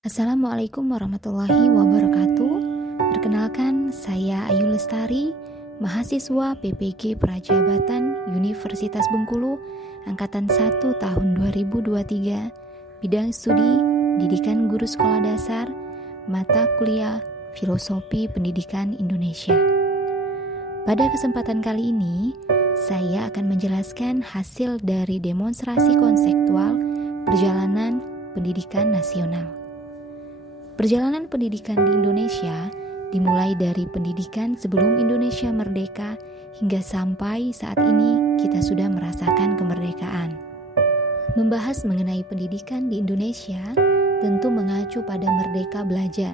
Assalamualaikum warahmatullahi wabarakatuh. Perkenalkan, saya Ayu Lestari, mahasiswa PPG Prajabatan Universitas Bengkulu, Angkatan 1 tahun 2023, bidang studi Pendidikan Guru Sekolah Dasar, mata kuliah Filosofi Pendidikan Indonesia. Pada kesempatan kali ini, saya akan menjelaskan hasil dari demonstrasi konseptual perjalanan pendidikan nasional. Perjalanan pendidikan di Indonesia dimulai dari pendidikan sebelum Indonesia merdeka hingga sampai saat ini kita sudah merasakan kemerdekaan. Membahas mengenai pendidikan di Indonesia tentu mengacu pada Merdeka Belajar.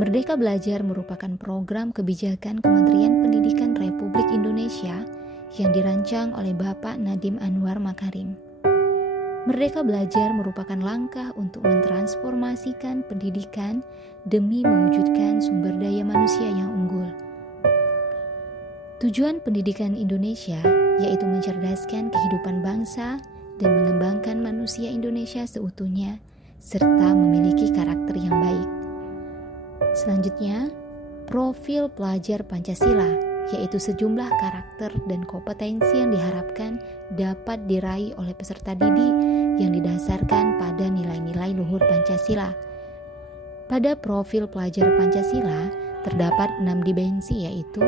Merdeka Belajar merupakan program kebijakan Kementerian Pendidikan Republik Indonesia yang dirancang oleh Bapak Nadiem Anwar Makarim. Merdeka Belajar merupakan langkah untuk mentransformasikan pendidikan demi mewujudkan sumber daya manusia yang unggul. Tujuan pendidikan Indonesia yaitu mencerdaskan kehidupan bangsa dan mengembangkan manusia Indonesia seutuhnya serta memiliki karakter yang baik. Selanjutnya, profil pelajar Pancasila, yaitu sejumlah karakter dan kompetensi yang diharapkan dapat diraih oleh peserta didik yang didasarkan pada nilai-nilai luhur Pancasila. Pada profil pelajar Pancasila terdapat 6 dimensi, yaitu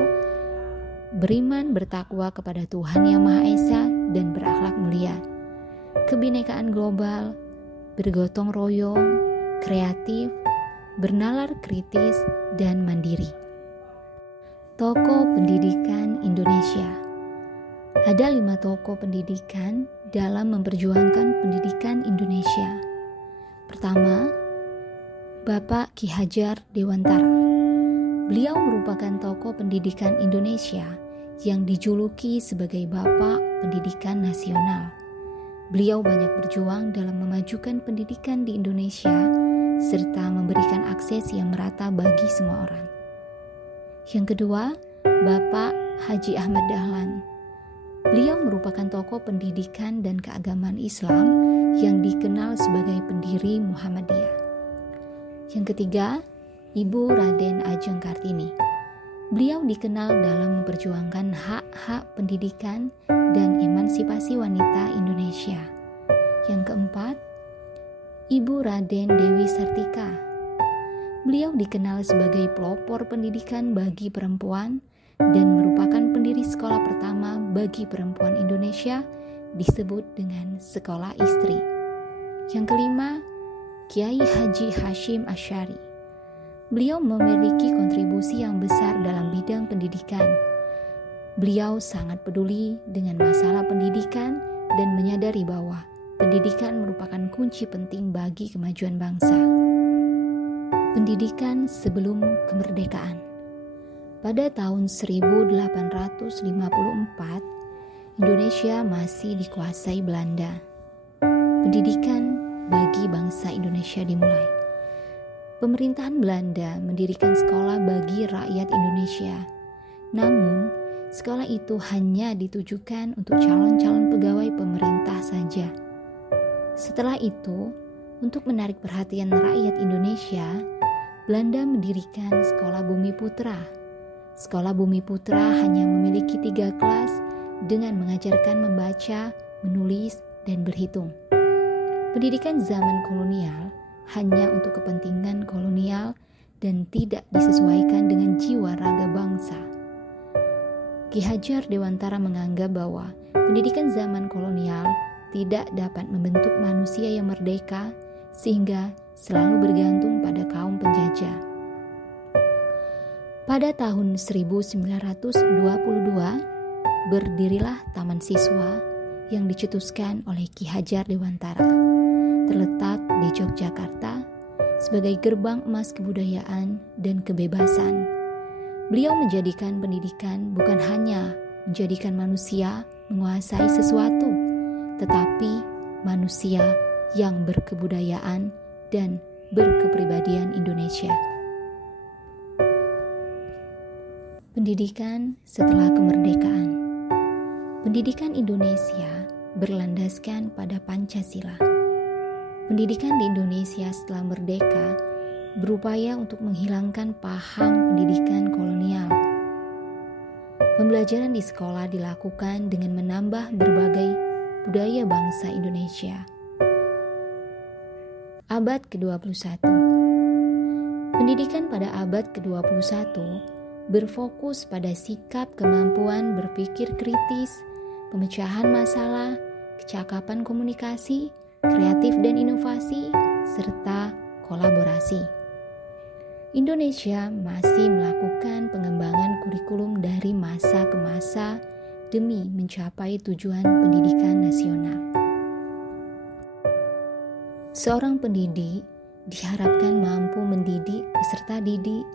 beriman bertakwa kepada Tuhan Yang Maha Esa dan berakhlak mulia, kebinekaan global, bergotong royong, kreatif, bernalar kritis, dan mandiri. Tokoh pendidikan Indonesia. Ada 5 tokoh pendidikan dalam memperjuangkan pendidikan Indonesia. Pertama, Bapak Ki Hajar Dewantara. Beliau merupakan tokoh pendidikan Indonesia yang dijuluki sebagai Bapak Pendidikan Nasional. Beliau banyak berjuang dalam memajukan pendidikan di Indonesia serta memberikan akses yang merata bagi semua orang. Yang kedua, Bapak Haji Ahmad Dahlan. Beliau merupakan tokoh pendidikan dan keagamaan Islam yang dikenal sebagai pendiri Muhammadiyah. Yang ketiga, Ibu Raden Ajeng Kartini. Beliau dikenal dalam memperjuangkan hak-hak pendidikan dan emansipasi wanita Indonesia. Yang keempat, Ibu Raden Dewi Sartika. Beliau dikenal sebagai pelopor pendidikan bagi perempuan dan merupakan pendiri sekolah pertama bagi perempuan Indonesia disebut dengan Sekolah Istri. Yang kelima, Kiai Haji Hashim Asy'ari. Beliau memiliki kontribusi yang besar dalam bidang pendidikan. Beliau sangat peduli dengan masalah pendidikan dan menyadari bahwa pendidikan merupakan kunci penting bagi kemajuan bangsa. Pendidikan sebelum kemerdekaan. Pada tahun 1854, Indonesia masih dikuasai Belanda. Pendidikan bagi bangsa Indonesia dimulai. Pemerintahan Belanda mendirikan sekolah bagi rakyat Indonesia. Namun, sekolah itu hanya ditujukan untuk calon-calon pegawai pemerintah saja. Setelah itu, untuk menarik perhatian rakyat Indonesia, Belanda mendirikan Sekolah Bumi Putra. Sekolah Bumi Putra hanya memiliki 3 kelas dengan mengajarkan membaca, menulis, dan berhitung. Pendidikan zaman kolonial hanya untuk kepentingan kolonial dan tidak disesuaikan dengan jiwa raga bangsa. Ki Hajar Dewantara menganggap bahwa pendidikan zaman kolonial tidak dapat membentuk manusia yang merdeka sehingga selalu bergantung pada kaum penjajah. Pada tahun 1922, berdirilah Taman Siswa yang dicetuskan oleh Ki Hajar Dewantara, terletak di Yogyakarta sebagai gerbang emas kebudayaan dan kebebasan. Beliau menjadikan pendidikan bukan hanya menjadikan manusia menguasai sesuatu, tetapi manusia yang berkebudayaan dan berkepribadian Indonesia. Pendidikan setelah kemerdekaan. Pendidikan Indonesia berlandaskan pada Pancasila. Pendidikan di Indonesia setelah merdeka berupaya untuk menghilangkan paham pendidikan kolonial. Pembelajaran di sekolah dilakukan dengan menambah berbagai budaya bangsa Indonesia. Abad ke-21. Pendidikan pada abad ke-21 berfokus pada sikap kemampuan berpikir kritis, pemecahan masalah, kecakapan komunikasi, kreatif dan inovasi, serta kolaborasi. Indonesia masih melakukan pengembangan kurikulum dari masa ke masa demi mencapai tujuan pendidikan nasional. Seorang pendidik diharapkan mampu mendidik peserta didik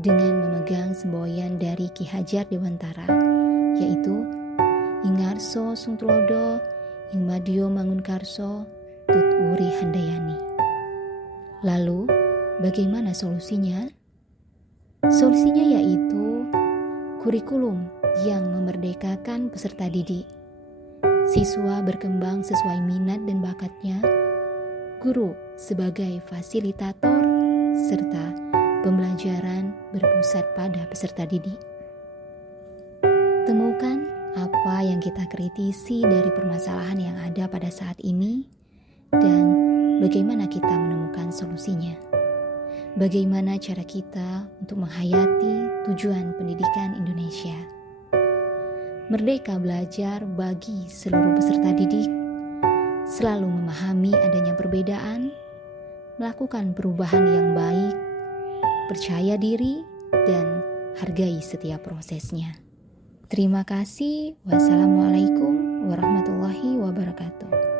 dengan memegang semboyan dari Ki Hajar Dewantara, yaitu Ing Ngarso Sung Tulodo, Ing Madya Mangunkarso, Tut Wuri Handayani. Lalu, bagaimana solusinya? Solusinya yaitu kurikulum yang memerdekakan peserta didik. Siswa berkembang sesuai minat dan bakatnya, guru sebagai fasilitator, serta pembelajaran berpusat pada peserta didik. Temukan apa yang kita kritisi dari permasalahan yang ada pada saat ini dan bagaimana kita menemukan solusinya. Bagaimana cara kita untuk menghayati tujuan pendidikan Indonesia. Merdeka belajar bagi seluruh peserta didik, selalu memahami adanya perbedaan, melakukan perubahan yang baik, percaya diri, dan hargai setiap prosesnya. Terima kasih. Wassalamualaikum warahmatullahi wabarakatuh.